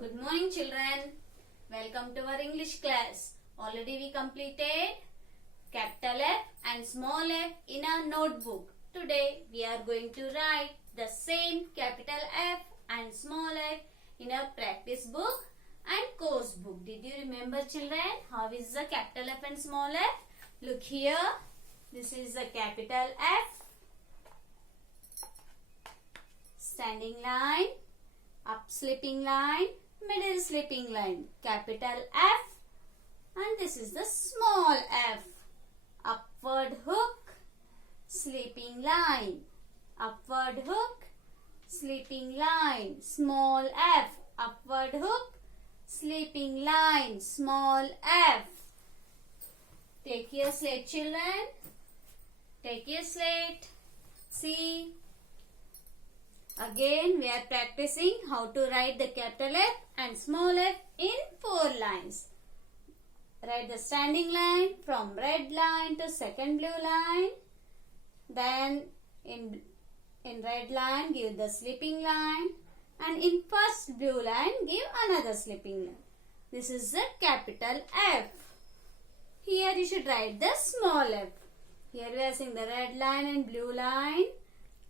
Good morning, children. Welcome to our English class. Already we completed capital F and small f in our notebook. Today we are going to write the same capital F and small f in a practice book and course book. Did you remember, children, how is the capital F and small f? Look here. This is the capital F. Standing line, up slipping line, middle slipping line, capital F, and this is the small f, upward hook, slipping line, upward hook, slipping line, small f, upward hook, slipping line, small f. Take your slate, children. Take your slate. See. Again, we are practicing how to write the capital F and small f in 4 lines. Write the standing line from red line to second blue line. Then in red line, give the slipping line. And in first blue line, give another slipping line. This is the capital F. Here you should write the small f. Here we are seeing the red line and blue line.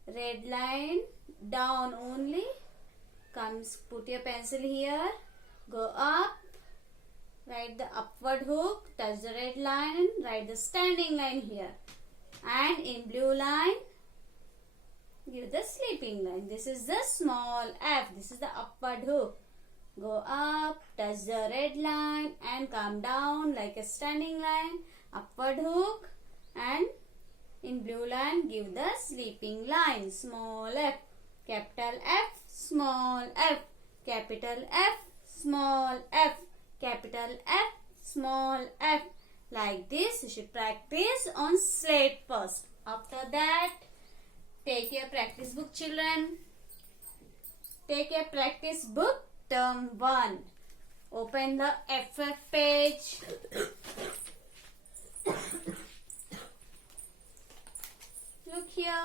Red line down only. Put your pencil here. Go up. Write the upward hook. Touch the red line and write the standing line here. And in blue line, give the slipping line. This is the small f. This is the upward hook. Go up, touch the red line and come down like a standing line. Upward hook and in blue line, give the slipping line. Small f. Capital F, small f. Capital F, small f. Capital F, small f. Like this, you should practice on slate first. After that, take your practice book, children. Take your practice book, term 1. Open the FF page. Look here.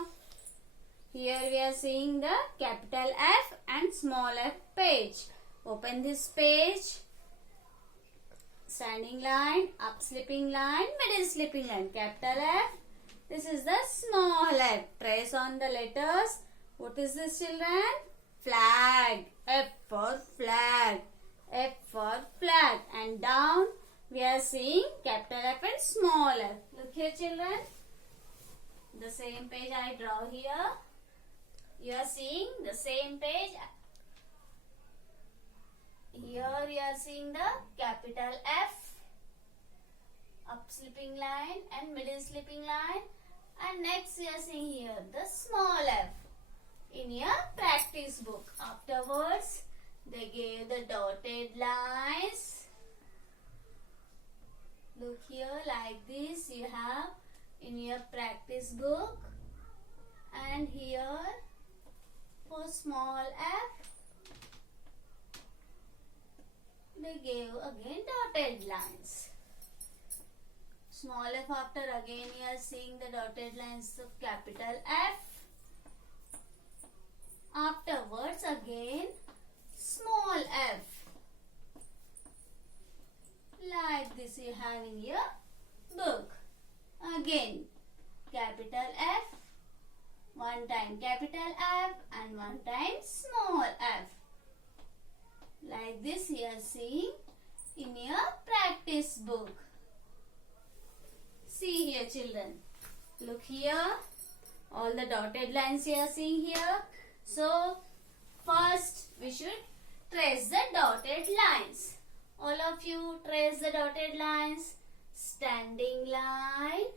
Here we are seeing the capital F and small f page. Open this page. Standing line, up slipping line, middle slipping line. Capital F. This is the small f. Trace on the letters. What is this, children? Flag. F for flag. F for flag. And down we are seeing capital F and small f. Look here, children. The same page I draw here. You are seeing the same page. Here you are seeing the capital F, up slipping line and middle slipping line. And next you are seeing here the small f in your practice book. Afterwards, they gave the dotted lines. Look here, like this you have in your practice book. And here for small f, they gave again dotted lines. Small f after again you are seeing the dotted lines of capital F. Afterwards again small f. Like this you have in your book. Again capital F. One time capital F and one time small f. Like this you are seeing in your practice book. See here, children. Look here. All the dotted lines you are seeing here. So, first we should trace the dotted lines. All of you trace the dotted lines. Standing line,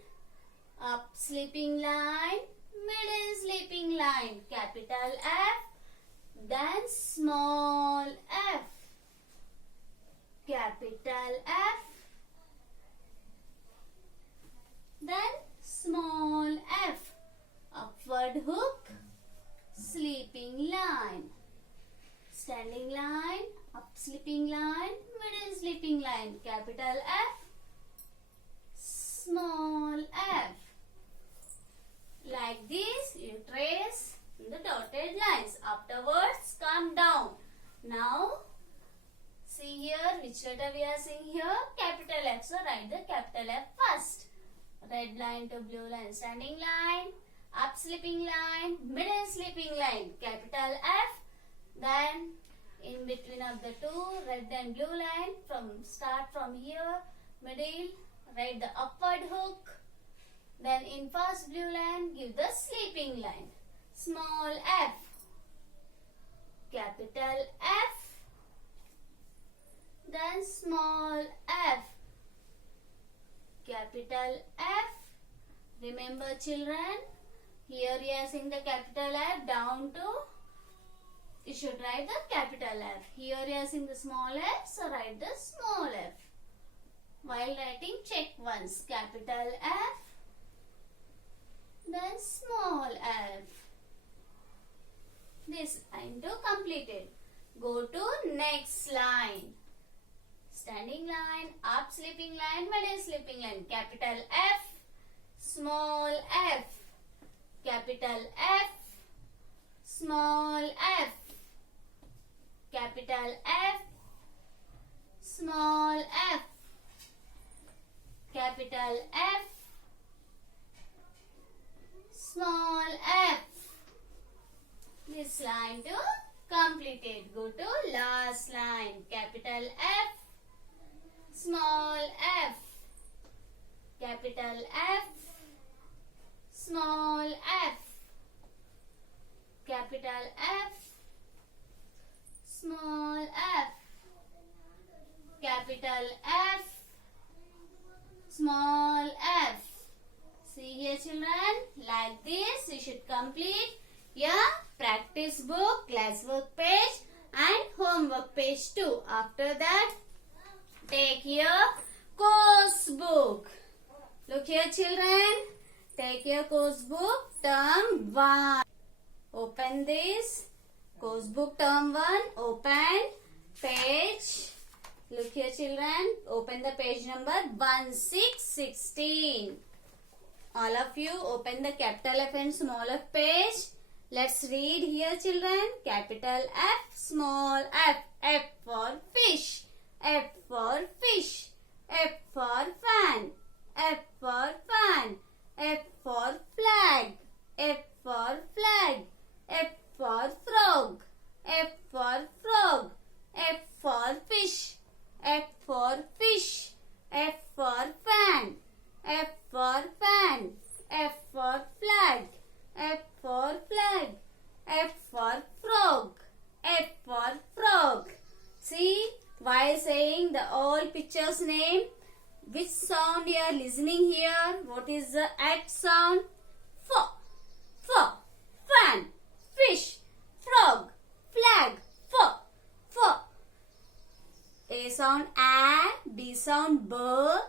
up slipping line, middle slipping line, capital F, then small f, capital F, then small f, upward hook, slipping line, standing line, up slipping line, middle slipping line, capital F, small f. Like this you trace the dotted lines. Afterwards come down. Now see here, which letter we are seeing here? Capital F. So write the capital F first. Red line to blue line, standing line, up slipping line, middle slipping line, capital F. Then in between of the two, red and blue line, start from here, middle, write the upward hook. Then in first blue line, give the sleeping line, small f, capital F, then small f, capital F. Remember children, here we are seeing the capital F down to, you should write the capital F. Here we are seeing the small f, so write the small f. While writing, check once, capital F, then small f. This line to completed. Go to next line. Standing line, up slipping line, middle slipping line, capital F, small f, capital F, small f, capital F, small f, capital F, small f. This line to completed. Go to last line, capital F, small f, capital F, small f, capital F, small f, capital F, small f. See here children, like this you should complete your practice book, classwork page and homework page too. After that, take your course book. Look here children, take your course book term 1. Open this course book term 1, open page. Look here children, open the page number 1616. All of you open the capital F and small f page. Let's read here children. Capital F, small f. F for fish. F for fish. F for fan. F for fan. F for flag. F for flag. F for frog. F for frog. F for fish. F for fish. F for fan. F for fan. F for flag. F for flag. F for frog. F for frog. See, while saying the all pictures name, which sound you are listening here? What is the F sound? F, fan, fish, frog, flag, f. A sound A, B sound B,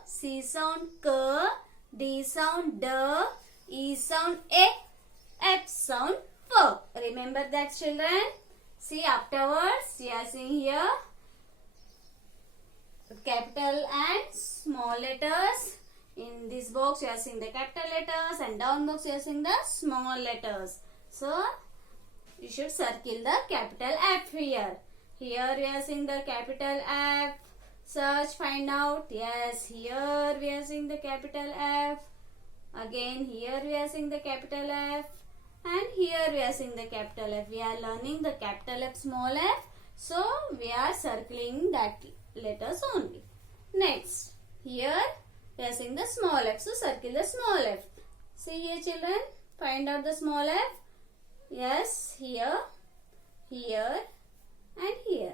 C sound K, D sound D, E sound A, F sound F. Remember that children? See afterwards, you are seeing here capital and small letters. In this box you are seeing the capital letters and down box you are seeing the small letters. So you should circle the capital F here. Here we are seeing the capital F. Search, find out. Yes, here we are seeing the capital F. Again here we are seeing the capital F. And here we are seeing the capital F. We are learning the capital F, small f. So we are circling that letters only. Next, here we are seeing the small f. So circle the small f. See here children. Find out the small f. Yes, here, here and here.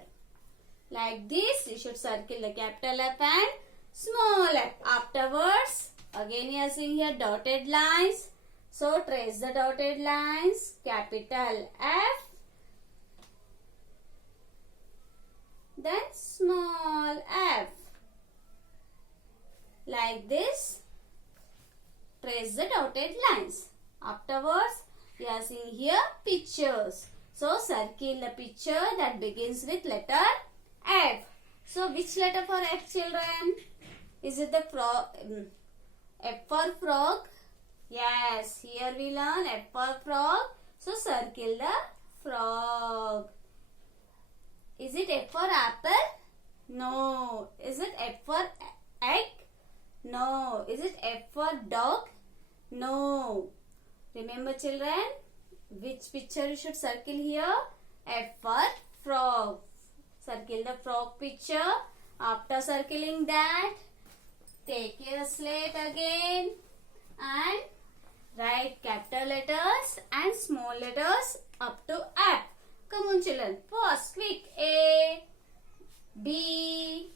Like this, you should circle the capital F and small f. Afterwards, again you are seeing here dotted lines. So trace the dotted lines. Capital F, then small f. Like this, trace the dotted lines. Afterwards, we are seeing here pictures. So circle the picture that begins with letter F. So which letter for F children? Is it the frog? F for frog? Yes, here we learn F for frog. So circle the frog. Is it F for apple? No. Remember children, which picture you should circle here? F for frog. Circle the frog picture. After circling that, take your slate again and write capital letters and small letters up to F. Come on children, fast, quick. A, B,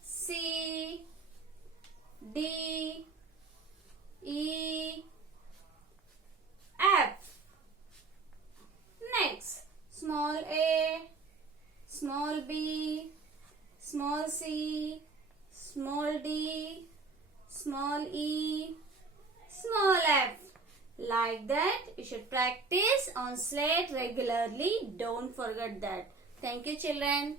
C, D, E, F. Next, small a, small b, small c, small d, small e, small f. Like that, you should practice on slate regularly. Don't forget that. Thank you children.